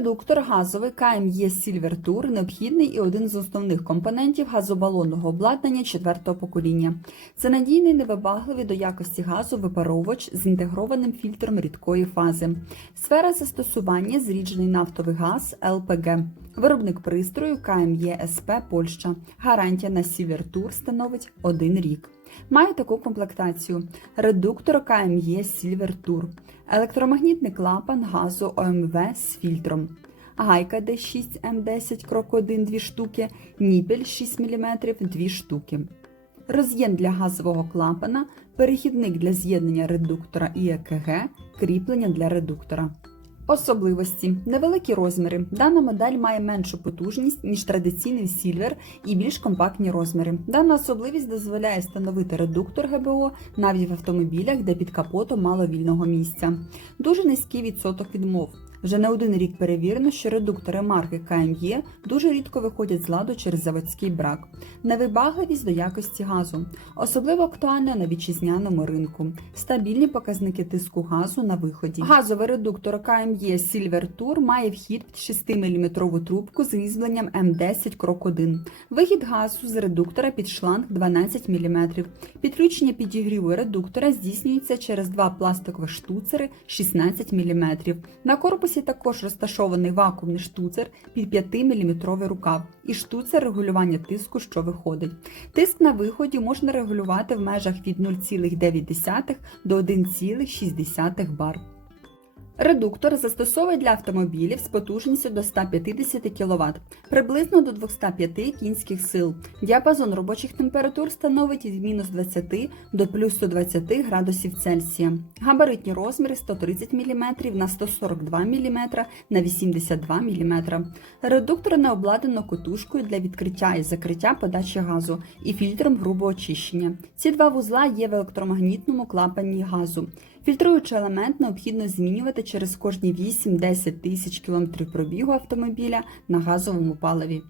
Редуктор газовий КМЄ Silver Tour необхідний і один з основних компонентів газобалонного обладнання четвертого покоління. Це надійний невибагливий до якості газу випаровувач з інтегрованим фільтром рідкої фази. Сфера застосування зріджений нафтовий газ ЛПГ. Виробник пристрою КМЄ СП Польща. Гарантія на Silver Tour становить 1 рік. Має таку комплектацію: редуктор КМЄ Silver Tour, електромагнітний клапан газу ОМВ з фільтром, гайка D6 М10 крок 1 2 штуки, ніпель 6 мм 2 штуки. Роз'єм для газового клапана, перехідник для з'єднання редуктора і ЕКГ, кріплення для редуктора. Особливості невеликі розміри. Дана модель має меншу потужність, ніж традиційний сільвер і більш компактні розміри. Дана особливість дозволяє встановити редуктор ГБО навіть в автомобілях, де під капотом мало вільного місця. Дуже низький відсоток відмов. Вже не один рік перевірено, що редуктори марки КМЄ дуже рідко виходять з ладу через заводський брак. Невибагливість до якості газу, особливо актуально на вітчизняному ринку, стабільні показники тиску газу на виході. Газовий редуктор КМЄ Silver Tour має вхід під 6 мм трубку з різьбленням М10 крок 1, вихід газу з редуктора під шланг 12 мм. Підключення підігріву редуктора здійснюється через два пластикові штуцери 16 мм. На корпусі також розташований вакуумний штуцер під 5-мм рукав і штуцер регулювання тиску, що виходить. Тиск на виході можна регулювати в межах від 0,9 до 1,6 бар. Редуктор застосовують для автомобілів з потужністю до 150 кВт, приблизно до 205 кінських сил. Діапазон робочих температур становить від мінус 20 до плюс 120 градусів Цельсія. Габаритні розміри 130 мм на 142 мм на 82 мм. Редуктор не обладнано котушкою для відкриття і закриття подачі газу і фільтром грубого очищення. Ці два вузла є в електромагнітному клапані газу. Фільтруючий елемент необхідно змінювати через кожні 8-10 тисяч кілометрів пробігу автомобіля на газовому паливі.